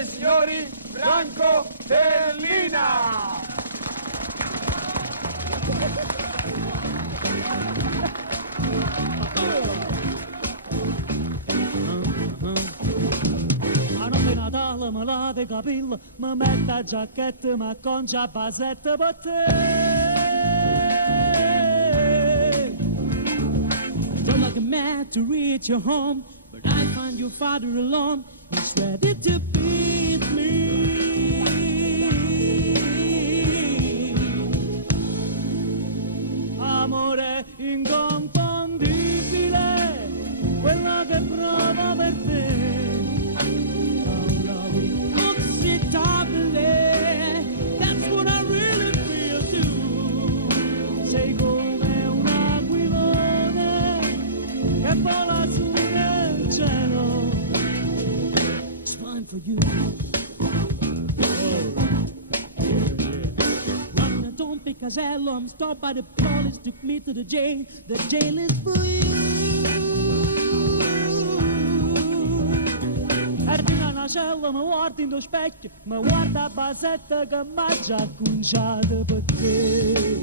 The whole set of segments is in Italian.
e signori, Franco Tellina! A notte Natale mi lavo i capelli, mi metto a giacchetta, mi acconcio a basetta per te. You're like a man to reach your home, but I find your father alone. He's ready to beat me. Amore inconfondibile, quella che provo per te. Inossidabile, that's what I really feel too. Sei come un aquilone che vola su nel cielo. It's fine for you. Running a Don Casello, I'm stopped by the police, took me to the jail. The jail is for you. Ardina una cella, mi guarda in lo specchio, mi guarda a basetta che m'ha già conciato per te.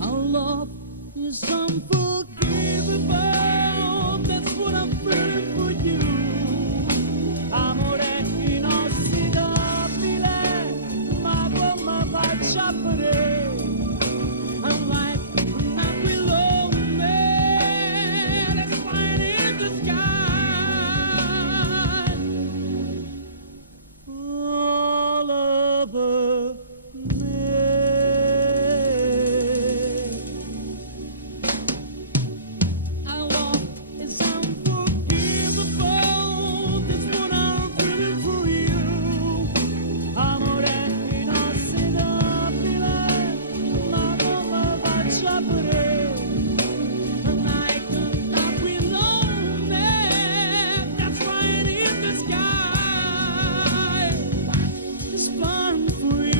Our love is unforgivable, that's what I'm feeling for you. Amore inossidabile, ma come faccio a vedere? I'm like an aquilone that's flying in the sky, all over me. Our love is unforgivable, that's what I'm feeling for you. Amore inossidabile, ma come faccio a vedere? I'm like an aquilone that's flying in the sky. It's fun for you.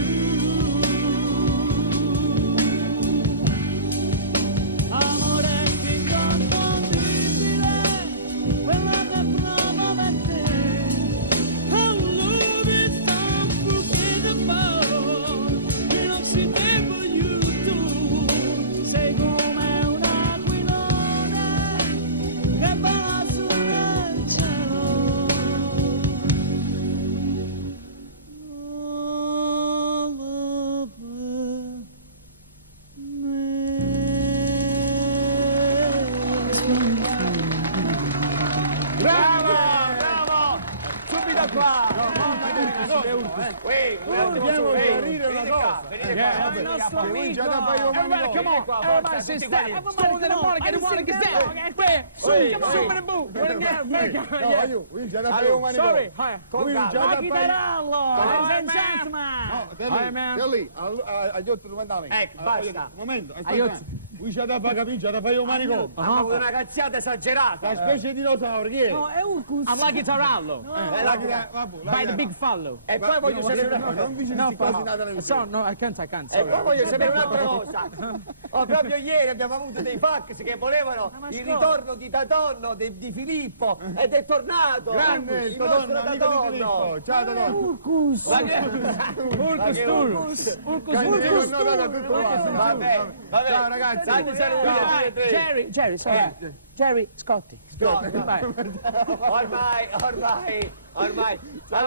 Amore inconfondibile, quella che provo per te. Our love is unforgettable, inossidabile you too. Sei come un aquilone che vola su nel cielo. All over Bravo, bravo! Subito qua! Dobbiamo chiarire una cosa. Venite qua, Il nostro amico. Come on, everybody sit down. Everybody get down. Subito boo. Sorry. Ecco, basta. Momento, aspetta. Qui c'è da fare capire, c'è da fare un manicomio. Ha avuto una cazziata esagerata. Una specie di dinosauro, chi è? I'm Lucky Tarallo. By the big fallo. E poi voglio sapere una cosa. Non vi siete quasi nata nel No, I can't. E poi voglio sapere un'altra cosa. Proprio ieri abbiamo avuto dei fax che volevano il ritorno di Tatonno, di Filippo, ed è tornato. Grande, il nostro Tatonno, amico di Filippo. Ciao Tatonno. Urcus. Vabbè. Ciao ragazzi. Jerry Scotti. Ormai.